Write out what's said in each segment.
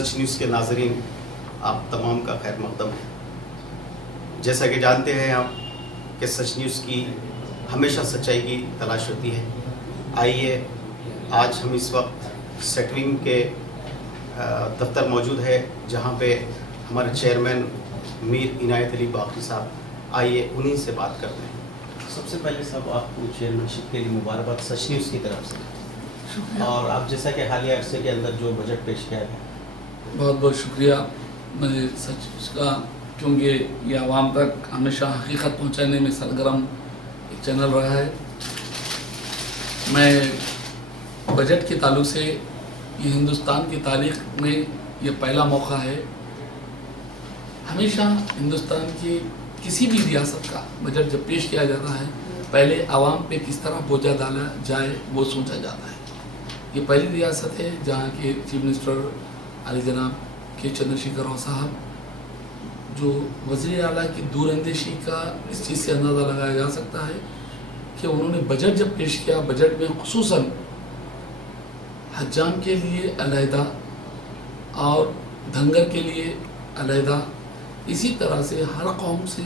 सच news के नाजरीन, आप तमाम का खैर मकदम है। जैसा कि जानते हैं आप कि सच न्यूज़ की हमेशा सच्चाई की तलाश होती है। आइए आज हम इस वक्त सेटविंग के दफ्तर मौजूद है, जहां पे हमारे चेयरमैन मीर इनायत अली बाकी साहब, आइए उन्हीं से बात करते हैं। सबसे पहले साहब आपको चेयरमैनशिप के लिए मुबारकबाद सच न्यूज़ की तरफ से। और आप जैसा कि हालिया अरसे के अंदर जो बजट पेश किया है, बहुत बहुत शुक्रिया मुझे सच का, क्योंकि ये आवाम तक हमेशा हकीकत पहुंचाने में सरगर्म एक चैनल रहा है। मैं बजट के ताल्लुक से ये हिंदुस्तान की तारीख में ये पहला मौका है। हमेशा हिंदुस्तान की किसी भी रियासत का बजट जब पेश किया जाता है, पहले आवाम पे किस तरह बोझा डाला जाए वो सोचा जाता है। ये पहली रियासत है जहाँ के चीफ मिनिस्टर अली जनाब के चंद्रशेखर राव साहब, जो वज़ीर आला की दूरअंदेशी का इस चीज़ से अंदाज़ा लगाया जा सकता है कि उन्होंने बजट जब पेश किया, बजट में खुसूसन हज्जाम के लिए अलहदा और धनगर के लिए अलहदा, इसी तरह से हर कौम से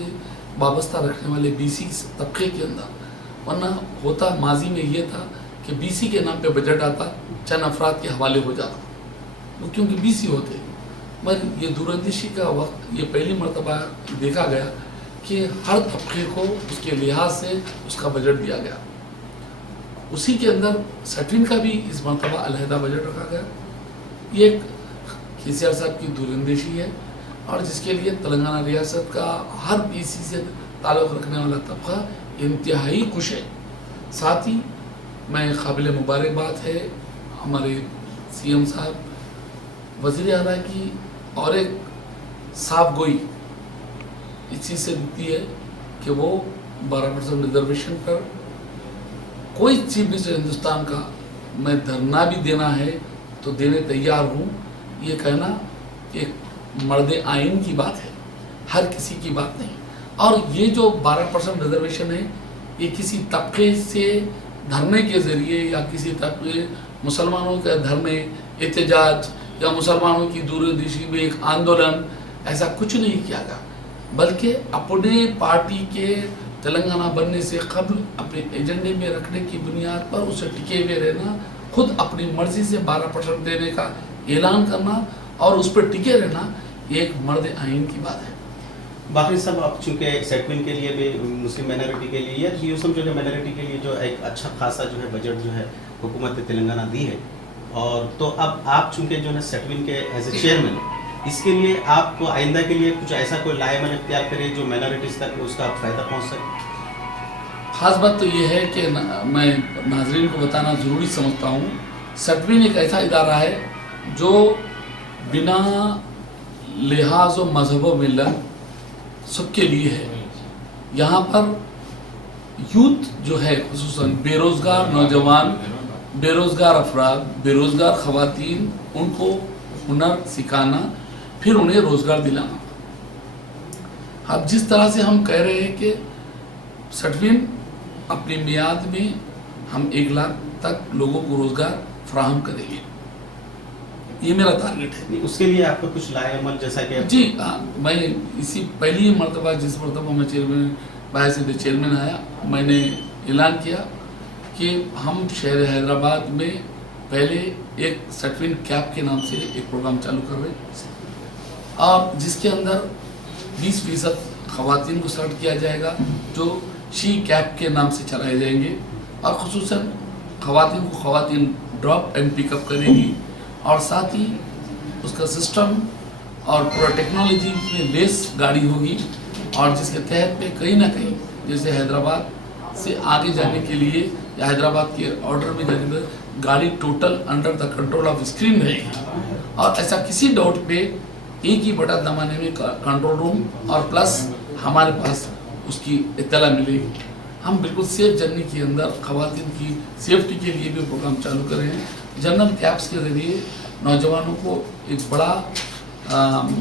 वाबस्ता रखने वाले बीसी तबके के अंदर, वरना होता माजी में ये था कि बीसी के नाम पे बजट आता, चंद अफराद के हवाले हो जाता, वो क्योंकि बीसी होते। मगर ये दूरअंदेशी का वक्त ये पहली मरतबा देखा गया कि हर तबके को उसके लिहाज से उसका बजट दिया गया। उसी के अंदर सेटविन का भी इस मरतबा अलहदा बजट रखा गया। ये एक केसीआर साहब की दूरअंदेशी है और जिसके लिए तेलंगाना रियासत का हर बीसी से ताल्लुक़ रखने वाला तबका इंतहाई खुश है। साथ ही मैं काबिल मुबारकबाद है हमारे सीएम साहब, वज़ीर आला की और एक साफ गोई इस चीज़ से दिखती है कि वो 12% रिजर्वेशन पर कोई चीफ मिनिस्टर हिंदुस्तान का मैं धरना भी देना है तो देने तैयार हूँ, ये कहना एक मर्द आइन की बात है, हर किसी की बात नहीं। और ये जो 12% रिजर्वेशन है, ये किसी तबके से धरने के ज़रिए या किसी तबके मुसलमानों के धरने, एहतजाज या मुसलमानों की दूरअंदेशी में एक आंदोलन, ऐसा कुछ नहीं किया गया, बल्कि अपने पार्टी के तेलंगाना बनने से कबल अपने एजेंडे में रखने की बुनियाद पर उसे टिके हुए रहना, खुद अपनी मर्जी से 12% देने का ऐलान करना और उस पर टिके रहना, ये एक मर्द आइन की बात है। बाकी सब आप चूँकि सेटविन के लिए भी मुस्लिम माइनॉरिटी के लिए या यूसम जो है माइनॉरिटी के लिए जो एक अच्छा खासा जो है बजट जो है हुकूमत तेलंगाना दी है, और तो अब आप चूँकि जो है सेटविन के एज ए चेयरमैन, इसके लिए आपको आइंदा के लिए कुछ ऐसा कोई लाएमन इख्तियार करें जो माइनॉरिटीज़ तक उसका फ़ायदा पहुँच सके। ख़ास बात तो ये है कि मैं नाजरीन को बताना ज़रूरी समझता हूँ, सेटविन एक ऐसा इदारा है जो बिना लिहाज व मजहब व मिल्लत सबके लिए है। यहाँ पर यूथ जो है, खुसूसन बेरोज़गार नौजवान, बेरोज़गार अफराद, बेरोज़गार ख़वातीन, उनको हुनर सिखाना, फिर उन्हें रोज़गार दिलाना। अब जिस तरह से हम कह रहे हैं कि सेटविन अपनी मियाद में हम 1 लाख तक लोगों को रोज़गार फराहम करेंगे, ये मेरा टारगेट है। उसके लिए आपको कुछ लाएमल जैसा कि जी मैं इसी पहली मरतबा जिस मरतबा मैं चेयरमैन बाहर से चेयरमैन आया, मैंने ऐलान किया कि हम शहर हैदराबाद में पहले एक सेटविन कैप के नाम से एक प्रोग्राम चालू कर रहे हैं, और जिसके अंदर 20% ख़वातीन को सेलेक्ट किया जाएगा जो शी कैप के नाम से चलाए जाएंगे, और खुसूसन ख़वातीन को ख़वातीन ड्रॉप एंड पिकअप करेगी, और साथ ही उसका सिस्टम और पूरा टेक्नोलॉजी में लेस गाड़ी होगी, और जिसके तहत पे कहीं ना कहीं जैसे हैदराबाद से आगे जाने के लिए या हैदराबाद के ऑर्डर में जाने में गाड़ी total under the control of screen रहेगी, और ऐसा किसी डाउट पे एक ही बड़ा दमाने में कंट्रोल रूम और प्लस हमारे पास उसकी इत्तला मिलेगी। हम बिल्कुल सेफ जर्नी के अंदर ख़वातीन की सेफ्टी के लिए भी प्रोग्राम चालू कर रहे हैं। जनरल कैप्स के ज़रिए नौजवानों को एक बड़ा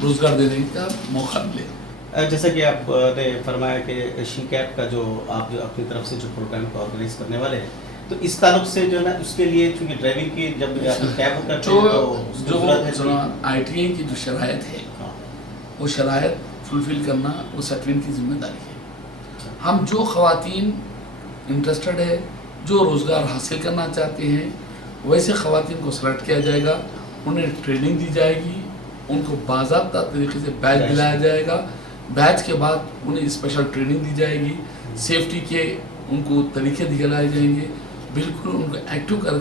रोज़गार देने का मौका मिले। जैसा कि आपने फरमाया कि शी कैप का जो आप जो अपनी तरफ से जो प्रोग्राम को ऑर्गेनाइज करने वाले हैं, تو اس تعلق سے جو ہے نا اس کے لیے چونکہ ڈرائیونگ کی جب کیب کرتے ہیں تو جو آئی ٹی آئی کی جو شرائط ہے وہ شرائط فلفل کرنا وہ سٹوین کی ذمہ داری ہے. ہم جو خواتین انٹرسٹڈ ہے جو روزگار حاصل کرنا چاہتے ہیں ویسے خواتین کو سلیکٹ کیا جائے گا, انہیں ٹریننگ دی جائے گی, ان کو باضابطہ طریقے سے بیچ دلایا جائے گا, بیچ کے بعد انہیں اسپیشل ٹریننگ دی جائے گی, سیفٹی کے ان کو طریقے دکھلائے جائیں گے, بالکل ان کو ایکٹیو کر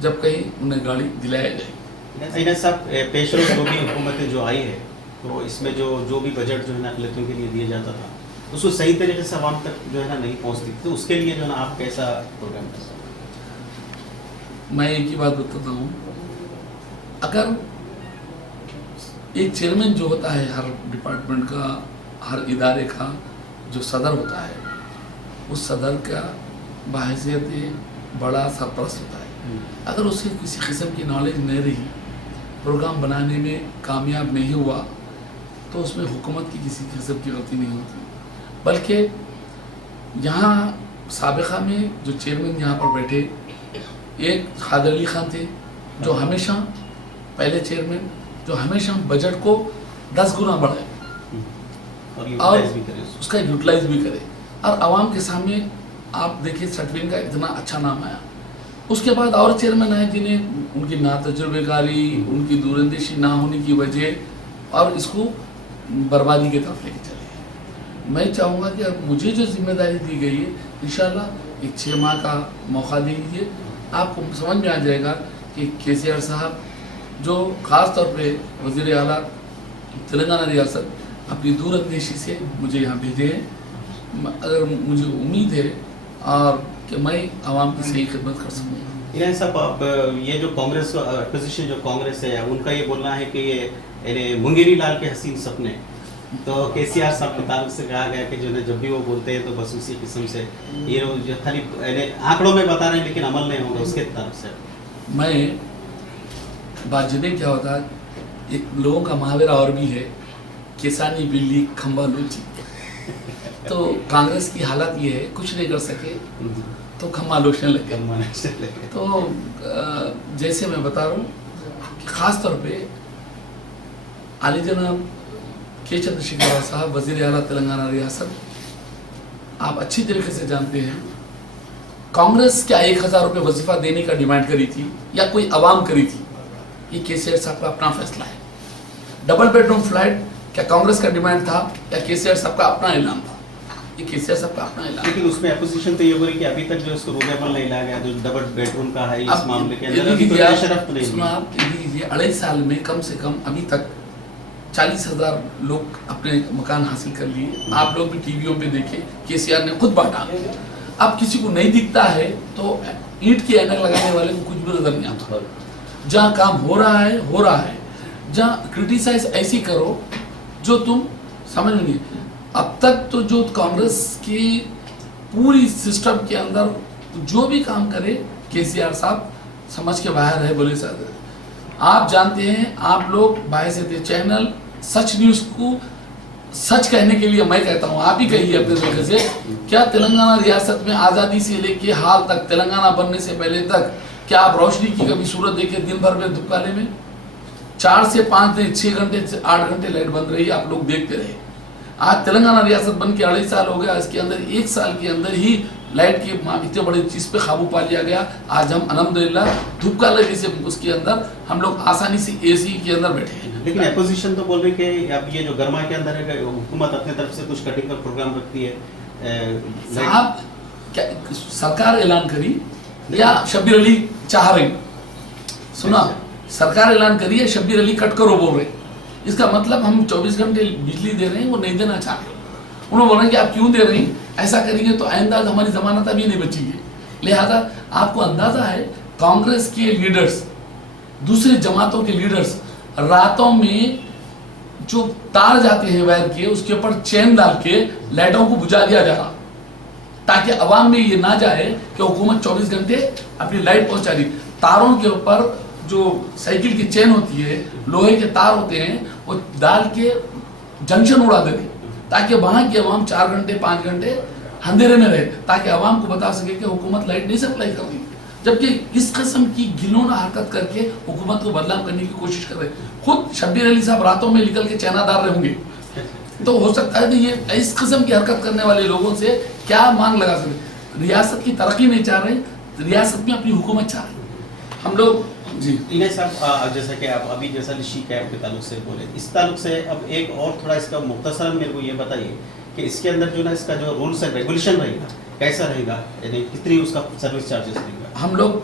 جب کہیں انہیں گاڑی دلایا جائے گی. اینت صاحب پیشرو جو بھی حکومتیں جو آئی ہے تو اس میں جو بھی بجٹ جو ہے نا اقلیتوں کے لیے دیا جاتا تھا اس کو صحیح طریقے سے عوام تک جو ہے نا نہیں پہنچتی, تو اس کے لیے جو ہے نا آپ کیسا پروگرام کر سکتے ہیں؟ میں ایک ہی بات بتاتا ہوں, اگر ایک چیئرمین جو ہوتا ہے ہر ڈپارٹمنٹ کا, ہر ادارے کا جو صدر ہوتا ہے, اس صدر کا بحیثیت بڑا سرپرست ہوتا ہے. اگر اسے کسی قسم کی نالج نہیں رہی, پروگرام بنانے میں کامیاب نہیں ہوا, تو اس میں حکومت کی کسی قسم کی غلطی نہیں ہوتی. بلکہ یہاں سابقہ میں جو چیئرمین یہاں پر بیٹھے, ایک حیدر علی خان تھے جو ہمیشہ پہلے چیئرمین جو ہمیشہ بجٹ کو 10 گنا بڑھائے اور اس کا یوٹیلائز بھی کرے, اور عوام کے سامنے آپ دیکھیں سٹوین کا اتنا اچھا نام آیا. اس کے بعد اور چیئرمین آئے جنہیں ان کی نا تجربے کاری, ان کی دور اندیشی نہ ہونے کی وجہ اور اس کو بربادی کی طرف لے کے چلے. میں چاہوں گا کہ اب مجھے جو ذمہ داری دی گئی ہے انشاءاللہ ایک 6 ماہ کا موقع دے دیجیے, آپ کو سمجھ میں آ جائے گا کہ KCR صاحب جو خاص طور پہ وزیر اعلیٰ تلنگانہ ریاست اپنی دور اندیشی سے مجھے یہاں بھیجے ہیں, اگر مجھے امید ہے اور کہ میں عوام کی صحیح خدمت کر سکوں. اینت صاحب یہ جو کانگریس اپوزیشن جو کانگریس ہے ان کا یہ بولنا ہے کہ یہ منگیری لال کے حسین سپنے, تو KCR صاحب کے تعلق سے کہا گیا کہ جو ہے جب بھی وہ بولتے ہیں تو بس اسی قسم سے یہ خالی آنکڑوں میں بتا رہے ہیں لیکن عمل نہیں ہوگا, اس کے تعلق سے میں بات جنہیں کیا ہوتا ہے, ایک لوگوں کا محاورہ اور بھی ہے, کسانی بلی کھمبا لوچی. تو کانگریس کی حالت یہ ہے کچھ نہیں کر سکے تو کھمبا لوچنے لگے. تو جیسے میں بتا رہا ہوں کہ خاص طور پہ عالی جناب کے چندرشیکھر راؤ صاحب وزیر اعلیٰ تلنگانہ ریاست, آپ اچھی طریقے سے جانتے ہیں کانگریس کیا 1000 روپے وظیفہ دینے کا ڈیمانڈ کری تھی یا کوئی عوام کری تھی, یہ KCR صاحب کا اپنا فیصلہ ہے. ڈبل بیڈ روم فلیٹ کیا کانگریس کا ڈیمانڈ تھا یا KCR صاحب کا اپنا اعلان تھا؟ یہ KCR صاحب کا اپنا اعلان. لیکن اس میں اپوزیشن تو یہ بول رہی کہ ابھی تک جو اس کو روڈ عمل نہیں لایا گیا, جو ڈبل بیڈ روم کا ہے اس معاملے کے اندر ابھی تو شرف نہیں. سنا آپ 2.5 سال میں کم سے کم ابھی تک 40,000 لوگ اپنے مکان حاصل کر لیے. آپ لوگ بھی ٹی ویوں پہ دیکھیں, KCR نے خود بانٹا. اب کسی کو نہیں دکھتا ہے تو اینٹ کی اینک لگانے والے کو کچھ بھی نظر نہیں آتا. جہاں کام ہو رہا ہے, جہاں کرٹیسائز ایسی کرو جو تم سمجھ میں نہیں. اب تک تو جو کانگریس کی پوری سسٹم کے اندر جو بھی کام کرے KCR صاحب سمجھ کے باہر ہے. بولے سر آپ جانتے ہیں, آپ لوگ باعث چینل سچ نیوز کو سچ کہنے کے لیے میں کہتا ہوں, آپ ہی کہیے اپنے طریقے سے, کیا تلنگانہ ریاست میں آزادی سے لے کے حال تک, تلنگانہ بننے سے پہلے تک, کیا آپ روشنی کی کبھی صورت دیکھیں دن بھر میں دھوپکالے میں 4 سے 5 دن 6 گھنٹے سے 8 گھنٹے لائٹ بند رہی, آپ لوگ دیکھتے رہے. آج تلنگانہ ریاست بن کے 2.5 سال ہو گیا, اس کے اندر 1 سال کے اندر ہی لائٹ کے اتنے بڑے چیز پہ قابو پا لیا گیا. آج ہم الحمدللہ دھوپکالے جیسے اس کے اندر ہم لوگ آسانی سے AC کے اندر بیٹھے ہیں. لیکن اپوزیشن تو بول رہی کہ اب یہ جو گرما کے اندر ہے حکومت اپنے طرف سے کچھ کٹنگ کا پروگرام رکھتی ہے. صاحب سرکار اعلان کری یا شبیر علی چاہ رہی, سنا سرکار اعلان کری ہے شبیر علی کٹ کرو بول رہے, اس کا مطلب ہم 24 گھنٹے بجلی دے رہے ہیں, وہ نہیں دینا چاہ رہے. انہوں بول رہے ہیں کہ آپ کیوں دے رہے ہیں, ایسا کریں گے تو آئندہ ہماری ضمانت ابھی نہیں بچی گی. لہذا آپ کو اندازہ ہے کانگریس کے لیڈرز, دوسری جماعتوں کے لیڈرز راتوں میں جو تار جاتے ہیں وائر کے, اس کے اوپر چین ڈال کے لائٹوں کو بجھا دیا جا رہا, تاکہ عوام میں یہ نہ جائے کہ حکومت 24 گھنٹے اپنی لائٹ پہنچا رہی. تاروں کے اوپر جو سائیکل کی چین ہوتی ہے, لوہے کے تار ہوتے ہیں, وہ ڈال کے جنکشن اڑا دے رہے, تاکہ وہاں کی عوام 4 گھنٹے 5 گھنٹے अंधेरे में रहे, ताकि आवाम को बता सके कि हुकूमत लाइट नहीं सप्लाई कर रही, जबकि इस किस्म की घिनौना हरकत करके हुकूमत को बदनाम करने की कोशिश कर रहे हैं। खुद शब्बीर अली साहब रातों में निकल के चैनादार रहेंगे, तो हो सकता है कि ये इस किस्म की हरकत करने वाले लोगों से क्या मांग लगा सकते। रियासत की तरक्की नहीं चाह रहे, रियासत में अपनी हुकूमत चाह रहे। हम लोग जी इन्हें साहब, जैसा कि आप अभी जैसा निशी कैब के ताल्लुक से बोले, इस ताल्लुक से अब एक और थोड़ा इसका मुख्तसरन मेरे को ये बताइए कि इसके अंदर जो ना इसका जो रूल्स एंड रेगुलेशन रहेगा कैसा रहेगा, यानी कितनी उसका सर्विस चार्जेस रहेगा। हम लोग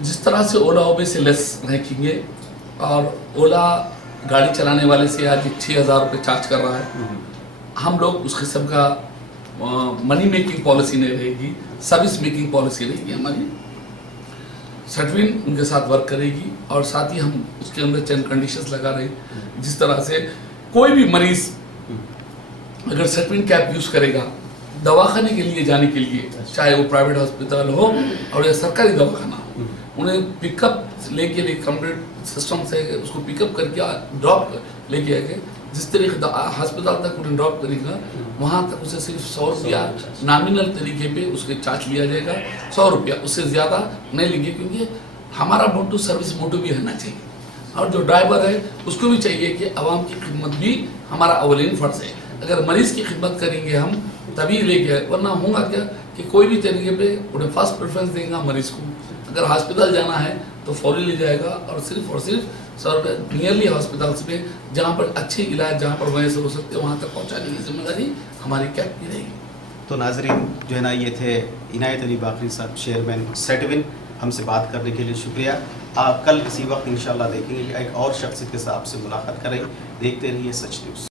जिस तरह से ओला उबेर से लेस रखेंगे, और ओला गाड़ी चलाने वाले से आज 6,000 रुपये चार्ज कर रहा है, हम लोग उस किस्म का मनी मेकिंग पॉलिसी नहीं रहेगी, सर्विस मेकिंग पॉलिसी रहेगी हमारी। सेटविन उनके साथ वर्क करेगी, और साथ ही हम उसके अंदर चंद कंडीशंस लगा रहे हैं, जिस तरह से कोई भी मरीज़ अगर सेटविन कैब यूज़ करेगा दवाखाने के लिए जाने के लिए, चाहे वो प्राइवेट हॉस्पिटल हो और या सरकारी दवाखाना हो, उन्हें पिकअप लेके कंप्लीट सिस्टम से उसको पिकअप करके ड्रॉप लेके आके जिस तरीके हॉस्पिटल तक उन्हें ड्रॉप करेगा, वहाँ तक उसे सिर्फ 100 रुपया नॉमिनल तरीके पे उसके चार्ज लिया जाएगा, 100 रुपया, उससे ज़्यादा नहीं लेंगे, क्योंकि हमारा मोटो सर्विस मोटो भी रहना चाहिए, और जो ड्राइवर है उसको भी चाहिए कि आवाम की खिदमत भी हमारा अवलीन फ़र्ज़ है। अगर मरीज़ की खिदमत करेंगे हम तभी लेके आए, वरना होगा क्या कि कोई भी तरीके पे उन्हें फर्स्ट प्रेफरेंस देगा मरीज़ को। अगर हॉस्पिटल जाना है तो फौरी ले जाएगा, और सिर्फ 100 रुपये नियरली हॉस्पिटल्स में जहाँ पर अच्छे इलाज जहाँ पर वजह से हो सकते हैं वहाँ तक पहुँचाने की जिम्मेदारी हमारी कैब की रहेगी। तो नाजरीन जो है ना, ये थे इनायत अली बाकरी साहब, चेयरमैन सेटविन, हमसे बात करने के लिए शुक्रिया। आप कल किसी वक्त इंशाल्लाह देखेंगे कि एक और शख्स के साथ आपसे मुलाकात करें। देखते रहिए सच न्यूज़।